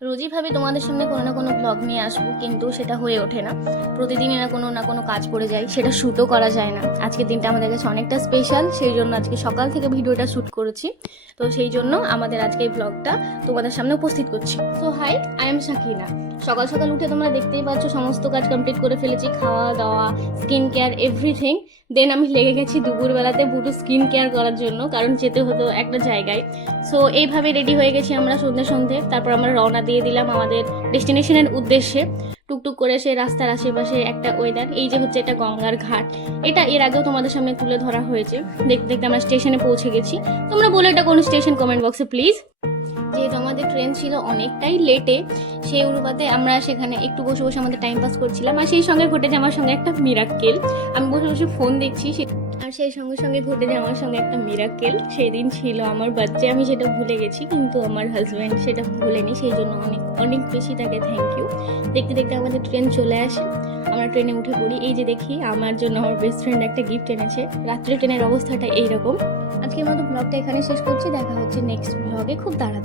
রোজই ভাবি তোমাদের সামনে কোনো না কোনো ব্লগ নিয়ে আসবো, কিন্তু সেটা হয়ে ওঠে না। প্রতিদিনই না কোনো কাজ পড়ে যায়, সেটা শ্যুটও করা যায় না। আজকের দিনটা আমাদের কাছে অনেকটা স্পেশাল, সেই জন্য আজকে সকাল থেকে ভিডিওটা শ্যুট করেছি। তো সেই জন্য আমাদের আজকে এই ব্লগটা তোমাদের সামনে উপস্থিত করছি। So hi, I am Shakina. সকাল সকাল উঠে তোমরা দেখতেই পাচ্ছ সমস্ত কাজ কমপ্লিট করে ফেলেছি, খাওয়া দাওয়া, স্কিন কেয়ার, এভরিথিং। দেন আমি লেগে গেছি দুপুরবেলাতে বুটু স্কিন কেয়ার করার জন্য, কারণ যেতে হতো একটা জায়গায়। সো এইভাবে রেডি হয়ে গেছি আমরা সন্ধে। তারপর আমরা রওনা দিয়ে দিলাম আমাদের ডেস্টিনেশনের উদ্দেশ্যে। টুকটুক করে সে রাস্তার আশেপাশে একটা ওয়েদার, এই যে হচ্ছে এটা গঙ্গার ঘাট। এটা এর আগেও তোমাদের সামনে তুলে ধরা হয়েছে। দেখতে দেখতে আমরা স্টেশনে পৌঁছে গেছি। তোমরা বলো এটা কোন স্টেশন, কমেন্ট বক্সে প্লিজ। যেহেতু আমাদের ট্রেন ছিল অনেকটাই লেটে, সেই অনুপাতে আমরা সেখানে একটু বসে বসে আমাদের টাইম পাস করছিলাম। আর সেই সঙ্গে ঘটেছে আমার সঙ্গে একটা মিরাক্কেল। আমি বসে বসে ফোন দেখছি, আর সেই সঙ্গে ঘটেছে আমার সঙ্গে একটা মিরাক্কেল। সেদিন ছিল আমার বার্থডে, আমি সেটা ভুলে গেছি, কিন্তু আমার হাজব্যান্ড সেটা ভুলেনি, সেই জন্য অনেক অনেক বেশি তাকে থ্যাংক ইউ। দেখতে দেখতে আমাদের ট্রেন চলে আসে, আমরা ট্রেনে উঠে পড়ি। এই যে দেখি আমার জন্য আমার বেস্ট ফ্রেন্ড একটা গিফট এনেছে। রাত্রে ট্রেনের অবস্থাটা এইরকম। আজকের মতো ব্লগটা এখানে শেষ করছি, দেখা হচ্ছে নেক্সট ব্লগে খুব তাড়াতাড়ি।